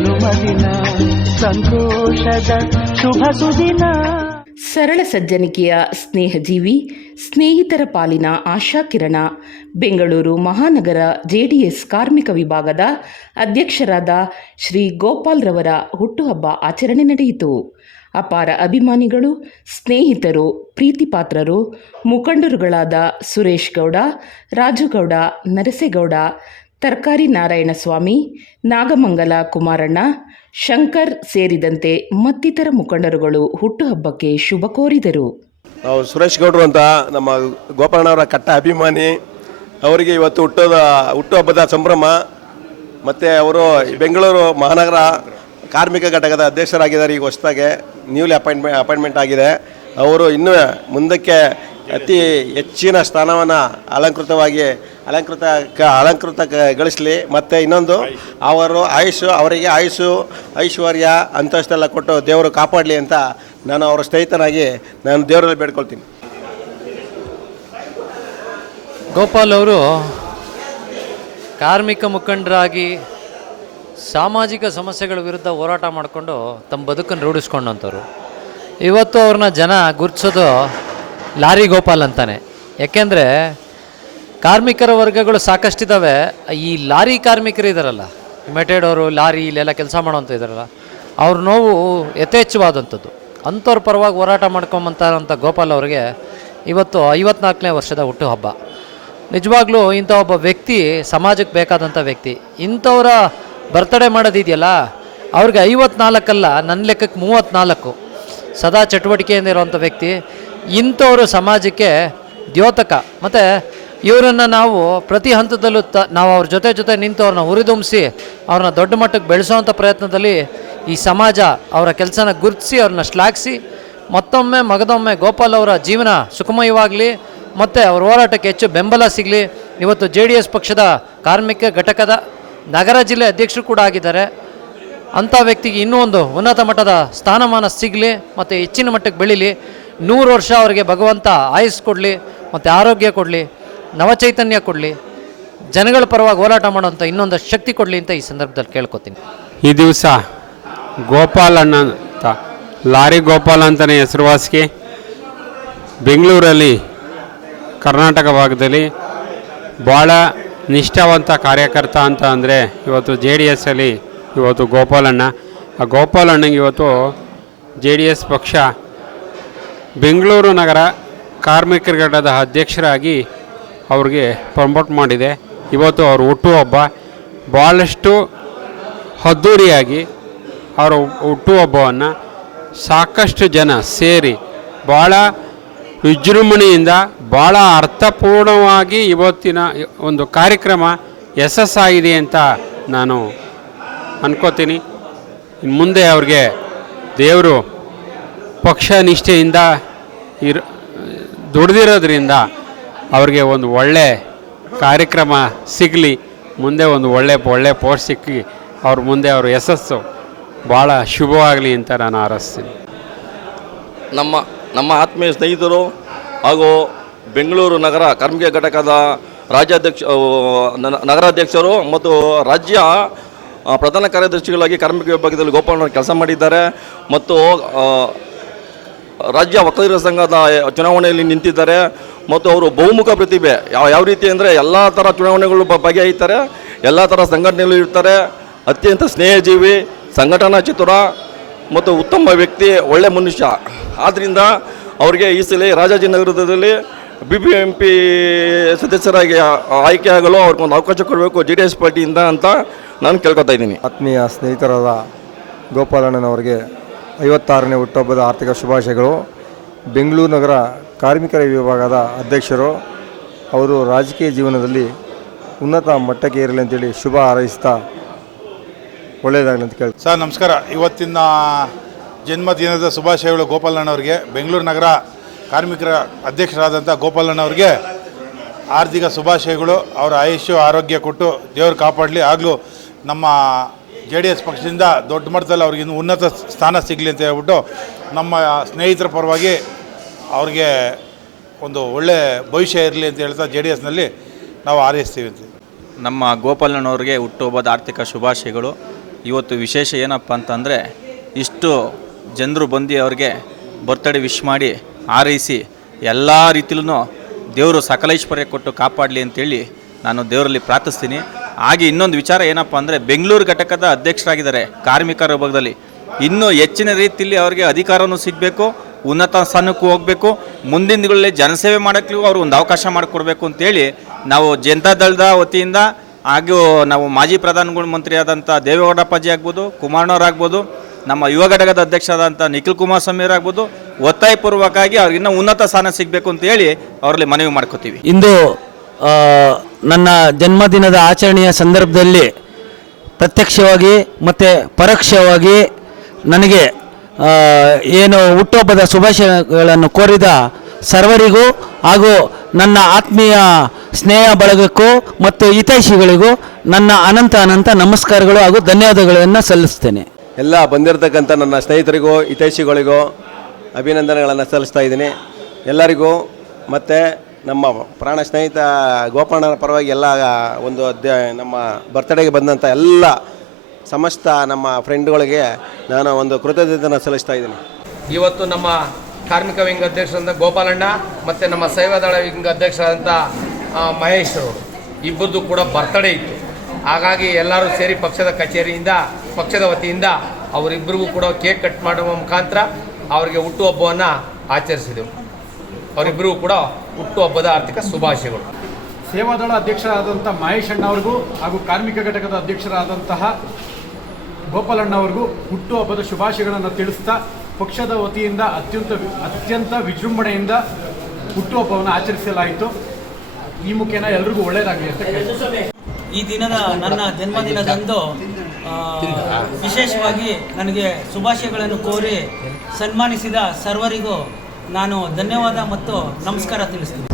ಜನುಮದಿನ ಸಂತೋಷದ ಶುಭ ಸುದಿನ. ಸರಳ ಸಜ್ಜನಿಕೆಯ ಸ್ನೇಹಜೀವಿ, ಸ್ನೇಹಿತರ ಪಾಲಿನ ಆಶಾಕಿರಣ ಬೆಂಗಳೂರು ಮಹಾನಗರ ಜೆಡಿಎಸ್ ಕಾರ್ಮಿಕ ವಿಭಾಗದ ಅಧ್ಯಕ್ಷರಾದ ಶ್ರೀ ಗೋಪಾಲ್ ರವರ ಹುಟ್ಟುಹಬ್ಬ ಆಚರಣೆ ನಡೆಯಿತು. ಅಪಾರ ಅಭಿಮಾನಿಗಳು, ಸ್ನೇಹಿತರು, ಪ್ರೀತಿಪಾತ್ರರು, ಮುಖಂಡರುಗಳಾದ ಸುರೇಶ್ ಗೌಡ, ರಾಜುಗೌಡ, ನರಸೇಗೌಡ ತರಕಾರಿ ನಾರಾಯಣಸ್ವಾಮಿ, ನಾಗಮಂಗಲ ಕುಮಾರಣ್ಣ, ಶಂಕರ್ ಸೇರಿದಂತೆ ಮತ್ತಿತರ ಮುಖಂಡರುಗಳು ಹುಟ್ಟುಹಬ್ಬಕ್ಕೆ ಶುಭ ಕೋರಿದರು. ನಾವು ಸುರೇಶ್ ಗೌಡ್ರು ಅಂತ ನಮ್ಮ ಗೋಪಾಲಣ್ಣವರ ಕಟ್ಟ ಅಭಿಮಾನಿ. ಅವರಿಗೆ ಇವತ್ತು ಹುಟ್ಟೋದ, ಹುಟ್ಟುಹಬ್ಬದ ಸಂಭ್ರಮ. ಮತ್ತು ಅವರು ಬೆಂಗಳೂರು ಮಹಾನಗರ ಕಾರ್ಮಿಕ ಘಟಕದ ಅಧ್ಯಕ್ಷರಾಗಿದ್ದಾರೆ ಈಗ ಹೊಸದಾಗೆ. ನ್ಯೂಲಿ ಅಪಾಯಿಂಟ್ಮೆಂಟ್ ಅಪಾಯಿಂಟ್ಮೆಂಟ್ ಆಗಿದೆ. ಅವರು ಇನ್ನೂ ಮುಂದಕ್ಕೆ ಅತಿ ಹೆಚ್ಚಿನ ಸ್ಥಾನವನ್ನು ಅಲಂಕೃತವಾಗಿ ಅಲಂಕೃತ ಕ ಅಲಂಕೃತ ಗಳಿಸಲಿ ಮತ್ತು ಇನ್ನೊಂದು, ಅವರು ಆಯುಷು, ಅವರಿಗೆ ಆಯುಷು, ಐಶ್ವರ್ಯ ಅಂತಸ್ತೆಲ್ಲ ಕೊಟ್ಟು ದೇವರು ಕಾಪಾಡಲಿ ಅಂತ ನಾನು ಅವರ ಸ್ನೇಹಿತನಾಗಿ ನಾನು ದೇವರಲ್ಲಿ ಬೇಡ್ಕೊಳ್ತೀನಿ. ಗೋಪಾಲ್ ಅವರು ಕಾರ್ಮಿಕ ಮುಖಂಡರಾಗಿ ಸಾಮಾಜಿಕ ಸಮಸ್ಯೆಗಳ ವಿರುದ್ಧ ಹೋರಾಟ ಮಾಡಿಕೊಂಡು ತಮ್ಮ ಬದುಕನ್ನು ರೂಢಿಸ್ಕೊಂಡಂಥವ್ರು. ಇವತ್ತು ಅವ್ರನ್ನ ಜನ ಗುರುತಿಸೋದು ಲಾರಿ ಗೋಪಾಲ್ ಅಂತಾನೆ. ಯಾಕೆಂದರೆ ಕಾರ್ಮಿಕರ ವರ್ಗಗಳು ಸಾಕಷ್ಟಿದ್ದಾವೆ ಈ ಲಾರಿ ಕಾರ್ಮಿಕರು ಇದ್ದಾರಲ್ಲ ಅವರು, ಲಾರಿ, ಇಲ್ಲೆಲ್ಲ ಕೆಲಸ ಮಾಡೋವಂಥ ಇದ್ದಾರಲ್ಲ ಅವ್ರ ನೋವು ಯಥೇಚ್ಛವಾದಂಥದ್ದು. ಅಂಥವ್ರ ಪರವಾಗಿ ಹೋರಾಟ ಮಾಡ್ಕೊಂಬಂತಾರಂಥ ಗೋಪಾಲ್ ಅವರಿಗೆ ಇವತ್ತು ಐವತ್ನಾಲ್ಕನೇ ವರ್ಷದ ಹುಟ್ಟುಹಬ್ಬ ನಿಜವಾಗ್ಲೂ ಇಂಥ ಒಬ್ಬ ವ್ಯಕ್ತಿ ಸಮಾಜಕ್ಕೆ ಬೇಕಾದಂಥ ವ್ಯಕ್ತಿ. ಇಂಥವರ ಬರ್ತಡೇ ಮಾಡೋದಿದೆಯಲ್ಲ, ಅವ್ರಿಗೆ ಐವತ್ನಾಲ್ಕಲ್ಲ, ನನ್ನ ಲೆಕ್ಕಕ್ಕೆ ಮೂವತ್ತ್ನಾಲ್ಕು ಸದಾ ಚಟುವಟಿಕೆಯಿಂದ ಇರುವಂಥ ವ್ಯಕ್ತಿ. ಇಂಥವರು ಸಮಾಜಕ್ಕೆ ದ್ಯೋತಕ. ಮತ್ತು ಇವರನ್ನು ನಾವು ಪ್ರತಿ ಹಂತದಲ್ಲೂ ತ, ನಾವು ಅವ್ರ ಜೊತೆ ಜೊತೆ ನಿಂತು ಅವ್ರನ್ನ ಹುರಿದುಂಬಿಸಿ ಅವ್ರನ್ನ ದೊಡ್ಡ ಮಟ್ಟಕ್ಕೆ ಬೆಳೆಸೋವಂಥ ಪ್ರಯತ್ನದಲ್ಲಿ ಈ ಸಮಾಜ ಅವರ ಕೆಲಸನ ಗುರುತಿಸಿ, ಅವ್ರನ್ನ ಶ್ಲಾಘಿಸಿ, ಮತ್ತೊಮ್ಮೆ ಮಗದೊಮ್ಮೆ ಗೋಪಾಲ್ ಅವರ ಜೀವನ ಸುಖಮಯವಾಗಲಿ, ಮತ್ತು ಅವ್ರ ಹೋರಾಟಕ್ಕೆ ಹೆಚ್ಚು ಬೆಂಬಲ ಸಿಗಲಿ. ಇವತ್ತು ಜೆ ಡಿ ಎಸ್ ಪಕ್ಷದ ಕಾರ್ಮಿಕ ಘಟಕದ ನಗರ ಜಿಲ್ಲೆ ಅಧ್ಯಕ್ಷರು ಕೂಡ ಆಗಿದ್ದಾರೆ. ಅಂಥ ವ್ಯಕ್ತಿಗೆ ಇನ್ನೂ ಒಂದು ಉನ್ನತ ಮಟ್ಟದ ಸ್ಥಾನಮಾನ ಸಿಗಲಿ, ಮತ್ತು ಹೆಚ್ಚಿನ ಮಟ್ಟಕ್ಕೆ ಬೆಳೀಲಿ. ನೂರು ವರ್ಷ ಅವರಿಗೆ ಭಗವಂತ ಆಯುಸ್ ಕೊಡಲಿ, ಮತ್ತು ಆರೋಗ್ಯ ಕೊಡಲಿ, ನವಚೈತನ್ಯ ಕೊಡಲಿ, ಜನಗಳ ಪರವಾಗಿ ಹೋರಾಟ ಮಾಡುವಂಥ ಇನ್ನೊಂದು ಶಕ್ತಿ ಕೊಡಲಿ ಅಂತ ಈ ಸಂದರ್ಭದಲ್ಲಿ ಕೇಳ್ಕೊತೀನಿ. ಈ ದಿವಸ ಗೋಪಾಲಣ್ಣ ಅಂತ, ಲಾರಿ ಗೋಪಾಲ ಅಂತಲೇ ಹೆಸರುವಾಸಿಗೆ, ಬೆಂಗಳೂರಲ್ಲಿ, ಕರ್ನಾಟಕ ಭಾಗದಲ್ಲಿ ಭಾಳ ನಿಷ್ಠಾವಂತ ಕಾರ್ಯಕರ್ತ ಅಂತ ಅಂದರೆ ಇವತ್ತು ಜೆ ಡಿ ಎಸ್ಸಲ್ಲಿ ಇವತ್ತು ಗೋಪಾಲಣ್ಣ ಆ ಗೋಪಾಲಣ್ಣಂಗೆ ಇವತ್ತು ಜೆ ಡಿ ಎಸ್ ಪಕ್ಷ ಬೆಂಗಳೂರು ನಗರ ಕಾರ್ಮಿಕರ ಘಟದ ಅಧ್ಯಕ್ಷರಾಗಿ ಅವ್ರಿಗೆ ಪ್ರಮೋಟ್ ಮಾಡಿದೆ. ಇವತ್ತು ಅವ್ರ ಹುಟ್ಟುಹಬ್ಬ ಭಾಳಷ್ಟು ಅದ್ಧೂರಿಯಾಗಿ ಅವರ ಹುಟ್ಟುಹಬ್ಬವನ್ನು ಸಾಕಷ್ಟು ಜನ ಸೇರಿ ಭಾಳ ವಿಜೃಂಭಣೆಯಿಂದ ಭಾಳ ಅರ್ಥಪೂರ್ಣವಾಗಿ ಇವತ್ತಿನ ಒಂದು ಕಾರ್ಯಕ್ರಮ ಯಶಸ್ಸಾಗಿದೆ ಅಂತ ನಾನು ಅನ್ಕೋತೀನಿ. ಇನ್ನು ಮುಂದೆ ಅವ್ರಿಗೆ ದೇವರು ಪಕ್ಷ ನಿಷ್ಠೆಯಿಂದ ಇರ್, ದುಡ್ದಿರೋದ್ರಿಂದ ಅವ್ರಿಗೆ ಒಂದು ಒಳ್ಳೆ ಕಾರ್ಯಕ್ರಮ ಸಿಗಲಿ, ಮುಂದೆ ಒಂದು ಒಳ್ಳೆ ಒಳ್ಳೆ ಪೋಸ್ಟ್ ಸಿಕ್ಕಿ ಅವ್ರ ಮುಂದೆ ಅವ್ರ ಯಶಸ್ಸು ಭಾಳ ಶುಭವಾಗಲಿ ಅಂತ ನಾನು ಆರಿಸ್ತೀನಿ. ನಮ್ಮ ನಮ್ಮ ಆತ್ಮೀಯ ಸ್ನೇಹಿತರು ಹಾಗೂ ಬೆಂಗಳೂರು ನಗರ ಕಾರ್ಮಿಕ ಘಟಕದ ರಾಜ್ಯಾಧ್ಯಕ್ಷ ನಗರಾಧ್ಯಕ್ಷರು ಮತ್ತು ರಾಜ್ಯ ಪ್ರಧಾನ ಕಾರ್ಯದರ್ಶಿಗಳಾಗಿ ಕಾರ್ಮಿಕ ವಿಭಾಗದಲ್ಲಿ ಗೋಪಾಲ ಕೆಲಸ ಮಾಡಿದ್ದಾರೆ ಮತ್ತು ರಾಜ್ಯ ವಕೀಲರ ಸಂಘದ ಚುನಾವಣೆಯಲ್ಲಿ ನಿಂತಿದ್ದಾರೆ ಮತ್ತು ಅವರು ಬಹುಮುಖ ಪ್ರತಿಭೆ. ಯಾವ ಯಾವ ರೀತಿ ಅಂದರೆ ಎಲ್ಲ ಥರ ಚುನಾವಣೆಗಳು ಬ- ಭಾಗಿಯಾಗಿದ್ದಾರೆ ಎಲ್ಲ ಥರ ಸಂಘಟನೆಗಳು ಇರ್ತಾರೆ. ಅತ್ಯಂತ ಸ್ನೇಹಜೀವಿ, ಸಂಘಟನಾ ಚತುರ ಮತ್ತು ಉತ್ತಮ ವ್ಯಕ್ತಿ, ಒಳ್ಳೆ ಮನುಷ್ಯ. ಆದ್ದರಿಂದ ಅವರಿಗೆ ಈ ಸಲ ರಾಜಾಜಿನಗರದಲ್ಲಿ ಬಿ ಬಿ ಎಂ ಪಿ ಸದಸ್ಯರಾಗಿ ಆಯ್ಕೆಯಾಗಲು ಅವ್ರಿಗೊಂದು ಅವಕಾಶ ಕೊಡಬೇಕು ಜೆ ಡಿ ಎಸ್ ಪಾರ್ಟಿಯಿಂದ ಅಂತ ನಾನು ಕೇಳ್ಕೊತಾ ಇದ್ದೀನಿ. ಆತ್ಮೀಯ ಸ್ನೇಹಿತರಾದ ಗೋಪಾಲಣ್ಣನವರಿಗೆ ಐವತ್ತಾರನೇ ಹುಟ್ಟುಹಬ್ಬದ ಆರ್ಥಿಕ ಶುಭಾಶಯಗಳು. ಬೆಂಗಳೂರು ನಗರ ಕಾರ್ಮಿಕರ ವಿಭಾಗದ ಅಧ್ಯಕ್ಷರು, ಅವರು ರಾಜಕೀಯ ಜೀವನದಲ್ಲಿ ಉನ್ನತ ಮಟ್ಟಕ್ಕೆ ಇರಲಿ ಅಂತೇಳಿ ಶುಭ ಹಾರೈಸ್ತಾ ಒಳ್ಳೆಯದಾಗಲಿ ಅಂತ ಕೇಳಿ ಸರ್, ನಮಸ್ಕಾರ. ಇವತ್ತಿನ ಜನ್ಮದಿನದ ಶುಭಾಶಯಗಳು ಗೋಪಾಲಣ್ಣವ್ರಿಗೆ. ಬೆಂಗಳೂರು ನಗರ ಕಾರ್ಮಿಕರ ಅಧ್ಯಕ್ಷರಾದಂಥ ಗೋಪಾಲಣ್ಣವ್ರಿಗೆ ಆರ್ಥಿಕ ಶುಭಾಶಯಗಳು. ಅವರ ಆಯುಷ್ಯ, ಆರೋಗ್ಯ ಕೊಟ್ಟು ದೇವರು ಕಾಪಾಡಲಿ. ಆಗಲೂ ನಮ್ಮ ಜೆ ಡಿ ಎಸ್ ಪಕ್ಷದಿಂದ ದೊಡ್ಡ ಮಟ್ಟದಲ್ಲಿ ಅವ್ರಿಗೆ ಇನ್ನೂ ಉನ್ನತ ಸ್ಥಾನ ಸಿಗಲಿ ಅಂತ ಹೇಳ್ಬಿಟ್ಟು ನಮ್ಮ ಸ್ನೇಹಿತರ ಪರವಾಗಿ ಅವ್ರಿಗೆ ಒಂದು ಒಳ್ಳೆ ಭವಿಷ್ಯ ಇರಲಿ ಅಂತ ಹೇಳ್ತಾ ಜೆ ಡಿ ಎಸ್ನಲ್ಲಿ ನಾವು ಆರೈಸ್ತೀವಿ ಅಂತ. ನಮ್ಮ ಗೋಪಾಲನವ್ರಿಗೆ ಹುಟ್ಟುಹಬ್ಬದ ಆರ್ಥಿಕ ಶುಭಾಶಯಗಳು. ಇವತ್ತು ವಿಶೇಷ ಏನಪ್ಪ ಅಂತಂದರೆ ಇಷ್ಟು ಜನರು ಬಂದು ಅವ್ರಿಗೆ ಬರ್ತ್ಡೇ ವಿಶ್ ಮಾಡಿ ಹಾರೈಸಿ ಎಲ್ಲ ರೀತಿಲೂ ದೇವರು ಸಕಲೇಶ್ವರ್ಯ ಕೊಟ್ಟು ಕಾಪಾಡಲಿ ಅಂತೇಳಿ ನಾನು ದೇವರಲ್ಲಿ ಪ್ರಾರ್ಥಿಸ್ತೀನಿ. ಹಾಗೆ ಇನ್ನೊಂದು ವಿಚಾರ ಏನಪ್ಪ ಅಂದರೆ ಬೆಂಗಳೂರು ಘಟಕದ ಅಧ್ಯಕ್ಷರಾಗಿದ್ದಾರೆ ಕಾರ್ಮಿಕರ ವಿಭಾಗದಲ್ಲಿ. ಇನ್ನೂ ಹೆಚ್ಚಿನ ರೀತಿಯಲ್ಲಿ ಅವರಿಗೆ ಅಧಿಕಾರವೂ ಸಿಗಬೇಕು, ಉನ್ನತ ಸ್ಥಾನಕ್ಕೂ ಹೋಗಬೇಕು. ಮುಂದಿನ ದಿನಗಳಲ್ಲಿ ಜನಸೇವೆ ಮಾಡೋಕ್ಕೂ ಅವರು ಒಂದು ಅವಕಾಶ ಮಾಡಿಕೊಡ್ಬೇಕು ಅಂತೇಳಿ ನಾವು ಜನತಾ ದಳದ ವತಿಯಿಂದ ಹಾಗೂ ನಾವು ಮಾಜಿ ಪ್ರಧಾನ ಮಂತ್ರಿ ಆದಂಥ ದೇವೇಗೌಡಪ್ಪಾಜಿ ಆಗ್ಬೋದು ಕುಮಾರಣ್ಣವ್ರಾಗ್ಬೋದು ನಮ್ಮ ಯುವ ಘಟಕದ ಅಧ್ಯಕ್ಷರಾದಂಥ ನಿಖಿಲ್ ಕುಮಾರಸ್ವಾಮಿ ಆಗ್ಬೋದು. ಒತ್ತಾಯಪೂರ್ವಕವಾಗಿ ಅವ್ರಿಗೆ ಇನ್ನೂ ಉನ್ನತ ಸ್ಥಾನ ಸಿಗಬೇಕು ಅಂತೇಳಿ ಅವರಲ್ಲಿ ಮನವಿ ಮಾಡ್ಕೋತೀವಿ. ಇಂದು ನನ್ನ ಜನ್ಮದಿನದ ಆಚರಣೆಯ ಸಂದರ್ಭದಲ್ಲಿ ಪ್ರತ್ಯಕ್ಷವಾಗಿ ಮತ್ತು ಪರೋಕ್ಷವಾಗಿ ನನಗೆ ಏನು ಹುಟ್ಟುಹಬ್ಬದ ಶುಭಾಶಯಗಳನ್ನು ಕೋರಿದ ಸರ್ವರಿಗೂ ಹಾಗೂ ನನ್ನ ಆತ್ಮೀಯ ಸ್ನೇಹ ಬಳಗಕ್ಕೂ ಮತ್ತು ಹಿತೈಷಿಗಳಿಗೂ ನನ್ನ ಅನಂತ ಅನಂತ ನಮಸ್ಕಾರಗಳು ಹಾಗೂ ಧನ್ಯವಾದಗಳನ್ನು ಸಲ್ಲಿಸ್ತೇನೆ. ಎಲ್ಲ ಬಂದಿರತಕ್ಕಂಥ ನನ್ನ ಸ್ನೇಹಿತರಿಗೂ, ಹಿತೈಷಿಗಳಿಗೂ ಅಭಿನಂದನೆಗಳನ್ನು ಸಲ್ಲಿಸ್ತಾ ಇದ್ದೀನಿ. ಎಲ್ಲರಿಗೂ ಮತ್ತು ನಮ್ಮ ಪ್ರಾಣ ಸ್ನೇಹಿತ ಗೋಪಣ್ಣನ ಪರವಾಗಿ ಎಲ್ಲ ಒಂದು ಅಧ್ಯಯ ನಮ್ಮ ಬರ್ತ್ಡೇಗೆ ಬಂದಂಥ ಎಲ್ಲ ಸಮಸ್ತ ನಮ್ಮ ಫ್ರೆಂಡ್ಗಳಿಗೆ ನಾನು ಒಂದು ಕೃತಜ್ಞತೆಯನ್ನು ಸಲ್ಲಿಸ್ತಾ ಇದ್ದೀನಿ. ಇವತ್ತು ನಮ್ಮ ಕಾರ್ಮಿಕ ವಿಂಗ್ ಅಧ್ಯಕ್ಷರಾದಂಥ ಗೋಪಾಲಣ್ಣ ಮತ್ತು ನಮ್ಮ ಸೇವಾದಳ ವಿಂಗ್ ಅಧ್ಯಕ್ಷರಾದಂಥ ಆ, ಮಹೇಶ್ ಅವರು. ಇಬ್ಬರದ್ದು ಕೂಡ ಬರ್ತಡೇ ಇತ್ತು. ಹಾಗಾಗಿ ಎಲ್ಲರೂ ಸೇರಿ ಪಕ್ಷದ ಕಚೇರಿಯಿಂದ ಪಕ್ಷದ ವತಿಯಿಂದ ಅವರಿಬ್ಬರಿಗೂ ಕೂಡ ಕೇಕ್ ಕಟ್ ಮಾಡುವ ಮುಖಾಂತರ ಅವರಿಗೆ ಹುಟ್ಟುಹಬ್ಬವನ್ನು ಆಚರಿಸಿದೆವು. ಅವರಿಬ್ಬರಿಗೂ ಕೂಡ ಹುಟ್ಟುಹಬ್ಬದ ಆರ್ಥಿಕ ಶುಭಾಶಯಗಳು ಸೇವಾದಳ ಅಧ್ಯಕ್ಷರಾದಂಥ ಮಹೇಶ್ ಅಣ್ಣವ್ರಿಗೂ ಹಾಗೂ ಕಾರ್ಮಿಕ ಘಟಕದ ಅಧ್ಯಕ್ಷರಾದಂತಹ ಗೋಪಾಲಣ್ಣವ್ರಿಗೂ ಹುಟ್ಟುಹಬ್ಬದ ಶುಭಾಶಯಗಳನ್ನು ತಿಳಿಸ್ತಾ ಪಕ್ಷದ ವತಿಯಿಂದ ಅತ್ಯಂತ ಅತ್ಯಂತ ವಿಜೃಂಭಣೆಯಿಂದ ಹುಟ್ಟುಹಬ್ಬವನ್ನು ಆಚರಿಸಲಾಯಿತು ಈ ಮುಖೇನ ಎಲ್ರಿಗೂ ಒಳ್ಳೆಯದಾಗಲಿ ಅಂತ. ಈ ದಿನದ ನನ್ನ ಜನ್ಮದಿನದಂದು ಆ, ವಿಶೇಷವಾಗಿ ನನಗೆ ಶುಭಾಶಯಗಳನ್ನು ಕೋರಿ ಸನ್ಮಾನಿಸಿದ ಸರ್ವರಿಗೂ ನಾನು ಧನ್ಯವಾದ ಮತ್ತು ನಮಸ್ಕಾರ ತಿಳಿಸ್ತೀನಿ.